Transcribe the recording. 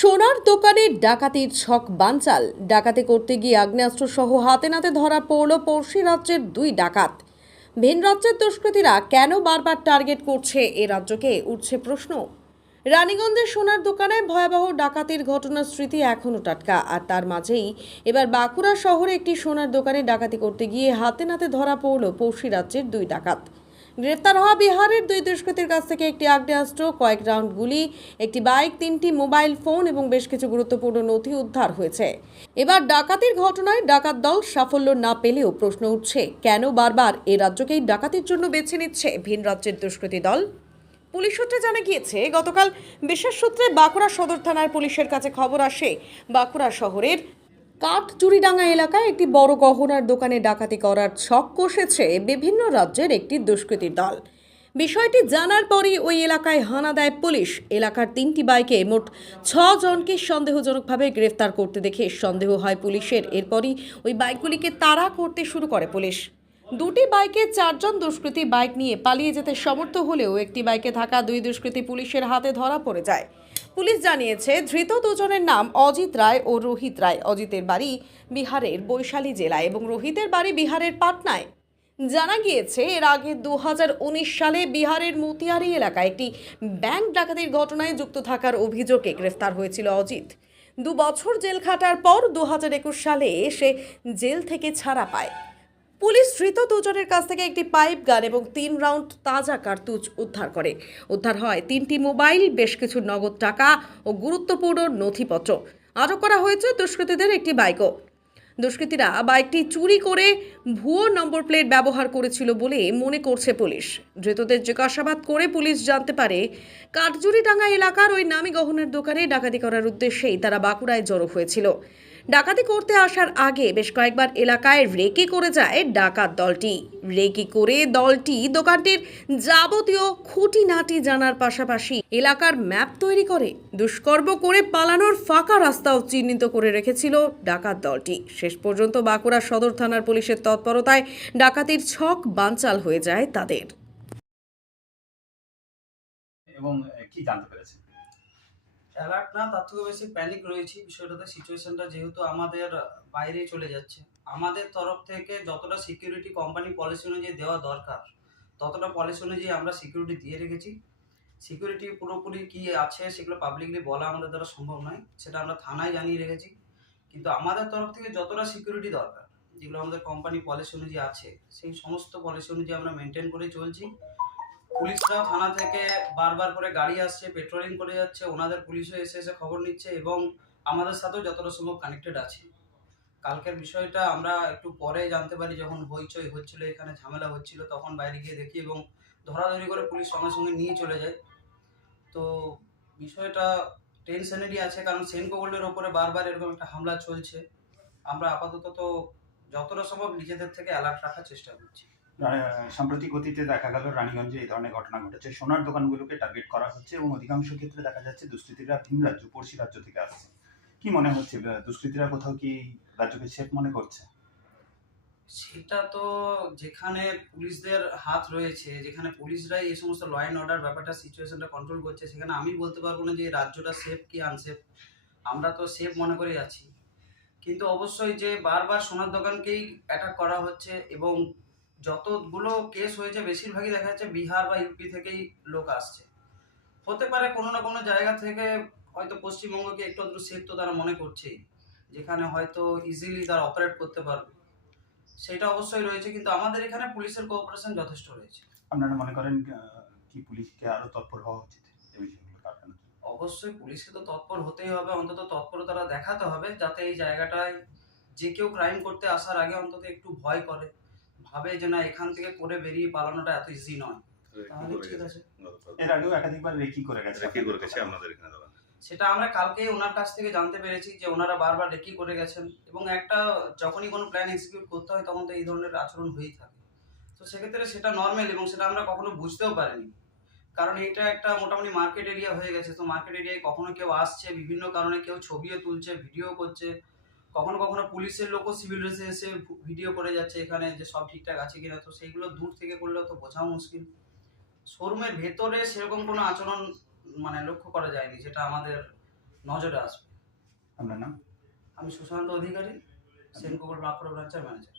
সোনার দোকানে ডাকাতির ছক বানচাল। ডাকাতি করতে গিয়ে আগ্নেয়াস্ত্র সহ হাতে নাতে ধরা পড়ল পড়শি রাজ্যের দুই ডাকাত। ভিন রাজ্যের দুষ্কৃতীরা কেন বারবার টার্গেট করছে এ রাজ্যকে, উঠছে প্রশ্ন। রানীগঞ্জের সোনার দোকানে ভয়াবহ ডাকাতির ঘটনার স্মৃতি এখনও টাটকা। আর তার মাঝেই এবার বাঁকুড়া শহরে একটি সোনার দোকানে ডাকাতি করতে গিয়ে হাতে নাতে ধরা পড়ল পড়শি রাজ্যের দুই ডাকাত। গ্রেফতার হওয়া বিহারের দুই দুষ্কৃতীর কাছ থেকে একটি আগ্নেয়াস্ত্র, কয়েক রাউন্ড গুলি, একটি বাইক, তিনটি মোবাইল ফোন এবং বেশ কিছু গুরুত্বপূর্ণ নথি উদ্ধার হয়েছে। এবার ডাকাতির ঘটনায় ডাকাত দল সাফল্য না পেলেও প্রশ্ন উঠছে, কেন বারবার এ রাজ্যকেই ডাকাতির জন্য বেছে নিচ্ছে ভিন রাজ্যের দুষ্কৃতী দল? পুলিশ সূত্রে জানা গিয়েছে, গতকাল বিশেষ সূত্রে বাঁকুড়া সদর থানার পুলিশের কাছে খবর আসে, বাঁকুড়া শহরের কাঠচুরিডাঙ্গা এলাকায় একটি বড় গহনার দোকানে ডাকাতি করার ছক কষেছে বিভিন্ন রাজ্যের একটি দুষ্কৃতীর দল। বিষয়টি জানার পরই ওই এলাকায় হানা দেয় পুলিশ। এলাকার তিনটি বাইকে মোট জনকে সন্দেহজনকভাবে গ্রেফতার করতে দেখে সন্দেহ হয় পুলিশের। এরপরই ওই বাইকগুলিকে তাড়া করতে শুরু করে পুলিশ। দুটি বাইকে চারজন দুষ্কৃতী বাইক নিয়ে পালিয়ে যেতে সমর্থ হলেও একটি বাইকে থাকা দুই দুষ্কৃতী পুলিশের হাতে ধরা পড়ে যায়। পুলিশ জানিয়েছে, ধৃত দুজনের নাম অজিত রায় ও রোহিত রায়। অজিতের বাড়ি বিহারের বৈশালী জেলায় এবং রোহিতের বাড়ি বিহারের পাটনায়। জানা গিয়েছে, এর আগে দু হাজার উনিশ সালে বিহারের মতিয়ারি এলাকায় একটি ব্যাংক ডাকাতির ঘটনায় যুক্ত থাকার অভিযোগে গ্রেফতার হয়েছিল অজিত। দু বছর জেল খাটার পর দু হাজার একুশ সালে সে জেল থেকে ছাড়া পায়। পুলিশ ধৃত দুজনের কাছ থেকে একটি পাইপ গান এবং তিন রাউন্ড তাজা কার্তুজ উদ্ধার করে। উদ্ধার হয় তিনটি মোবাইল, বেশ কিছু নগদ টাকা ও গুরুত্বপূর্ণ নথিপত্র। আটক করা হয়েছে দুষ্কৃতীদের একটি বাইকও। দুষ্কৃতীরা বাইকটি চুরি করে ভুয়ো নম্বর প্লেট ব্যবহার করেছিল বলে মনে করছে পুলিশ। ধৃতদের জিজ্ঞাসাবাদ করে পুলিশ জানতে পারে কাঠজুরিডাঙ্গা এলাকার ওই নামি গহনের দোকানে ডাকাতি করার উদ্দেশ্যেই তারা বাঁকুড়ায় জড়ো হয়েছিল। ডাকাতি করতে আসার আগে বেশ কয়েকবার এলাকায় রেকি করে যায় ডাকাত দলটি। রেকি করে দলটি দোকানটির যাবতীয় খুঁটিনাটি জানার পাশাপাশি এলাকার ম্যাপ তৈরি করে, দুষ্কর্ম করে পালানোর ফাঁকা রাস্তাও চিহ্নিত করে রেখেছিল ডাকাত দলটি। শেষ পর্যন্ত বাঁকুড়া সদর থানার পুলিশের তৎপরতায় ডাকাতির ছক বানচাল হয়ে যায় তাদের। এবং কি জানতে পেরেছেন? অ্যালার্ট না, তার থেকেও বেশি প্যানিক রয়েছি। বিষয়টাতে সিচুয়েশনটা যেহেতু আমাদের বাইরেই চলে যাচ্ছে। আমাদের তরফ থেকে যতটা সিকিউরিটি কোম্পানি পলিসি অনুযায়ী দেওয়া দরকার, ততটা পলিসি অনুযায়ী আমরা সিকিউরিটি দিয়ে রেখেছি। সিকিউরিটি পুরোপুরি কি আছে সেগুলো পাবলিকলি বলা আমাদের দ্বারা সম্ভব নয়, সেটা আমরা থানায় জানিয়ে রেখেছি। কিন্তু আমাদের তরফ থেকে যতটা সিকিউরিটি দরকার, যেগুলো আমাদের কোম্পানি পলিসি অনুযায়ী আছে, সেই সমস্ত পলিসি অনুযায়ী আমরা মেনটেন করে চলছি। পুলিশরাও থানা থেকে বারবার করে গাড়ি আসছে পেট্রোলিং করে যাচ্ছে, ওনাদের পুলিশও এসে এসে খবর নিচ্ছে এবং আমাদের সাথেও যতটা সম্ভব কানেক্টেড আছে। কালকের বিষয়টা আমরা একটু পরে জানতে পারি যখন হইচই হচ্ছিল, এখানে ঝামেলা হচ্ছিল, তখন বাইরে গিয়ে দেখি এবং ধরাধরি করে পুলিশ সঙ্গে সঙ্গে নিয়ে চলে যায়। তো বিষয়টা টেনশনেরই আছে, কারণ সেনকো গোল্ডের ওপরে বারবার এরকম একটা হামলা চলছে। আমরা আপাতত তো যতটা সম্ভব নিজেদের থেকে অ্যালার্ট রাখার চেষ্টা করছি। সাম্প্রতিক অতীতে দেখা গেল রানীগঞ্জে এই ধরনের ঘটনা ঘটেছে। সোনার দোকানগুলোকে টার্গেট করা হচ্ছে এবং অধিকাংশ ক্ষেত্রে দেখা যাচ্ছে দুষ্কৃতীরা ভিন রাজ্য, পড়শি রাজ্য থেকে আসছে। কি মনে হচ্ছে দুষ্কৃতীরা কোথাও কি রাজ্যকে সেফ মনে করছে? সেটা তো যেখানে পুলিশদের হাত রয়েছে, যেখানে পুলিশরাই এই সমস্ত ল অ্যান্ড অর্ডার ব্যাপারটা সিচুয়েশনটা কন্ট্রোল করছে, সেখানে আমি বলতে পারব না যে রাজ্যটা সেফ কি আনসেফ আমরা তো সেফ মনে করে যাচ্ছি কিন্তু অবশ্যই যে বারবার সোনার দোকানকেই অ্যাটাক করা হচ্ছে এবং যতগুলো কেস হয়েছে বেশিরভাগই দেখা যাচ্ছে বিহার বা ইউপি থেকেই লোক আসছে। হতে পারে কোনো না কোনো জায়গা থেকে হয়তো পশ্চিমবঙ্গকে একটু আধটু সেফ তো তারা মনে করছেই যেখানে হয়তো ইজিলি তারা অপারেট করতে পারবে। সেটা অবশ্যই রয়েছে কিন্তু আমাদের এখানে পুলিশের কোঅপারেশন যথেষ্ট রয়েছে। আপনারা মনে করেন কি পুলিশকে আরও তৎপর হওয়া উচিত এই বিষয়গুলো অবশ্যই পুলিশকে তো তৎপর হতেই হবে অন্তত তৎপরতাটা দেখাতে হবে যাতে এই জায়গাটায় যে কেউ ক্রাইম করতে আসার আগে অন্তত একটু ভয় করে। ভাবে যে না এখান থেকে করে বেরিয়ে পালানোটা এত ইজি নয়। তাহলে ঠিক আছে। এর আগেও একাধিকবার রেকি করে গেছে। রেকি করে গেছে আপনাদের এখানে দাদা সেটা আমরা কালকে ওনার কাছ থেকে জানতে পেরেছি যে ওনারা বারবার রেকি করে গেছেন এবং একটা যখনই কোনো প্ল্যান এক্সিকিউট করতে হয় তখন তো এই ধরনের আচরণ হয়েই থাকে। তো সেক্ষেত্রে সেটা নর্মাল এবং সেটা আমরা কখনো বুঝতেও পারিনি। কারণ এটা একটা মোটামুটি মার্কেট এরিয়া হয়ে গেছে। তো মার্কেট এরিয়ায় কখনো কেউ আসছে বিভিন্ন কারণে কেউ ছবিও তুলছে ভিডিও করছে। কখনো কখনো পুলিশের লোকও সিভিল ড্রেসে এসে ভিডিও করে যাচ্ছে এখানে যে সব ঠিকঠাক আছে কিনা তো সেইগুলো দূর থেকে করলেও তো বোঝাও মুশকিল। শোরুমের ভেতরে সেরকম কোনো আচরণ মানে লক্ষ্য করা যায়নি যেটা আমাদের নজরে আসবে। আপনার নাম? আমি সুশান্ত অধিকারী সেনকুকুর বাঁকুড়া ব্রাঞ্চের ম্যানেজার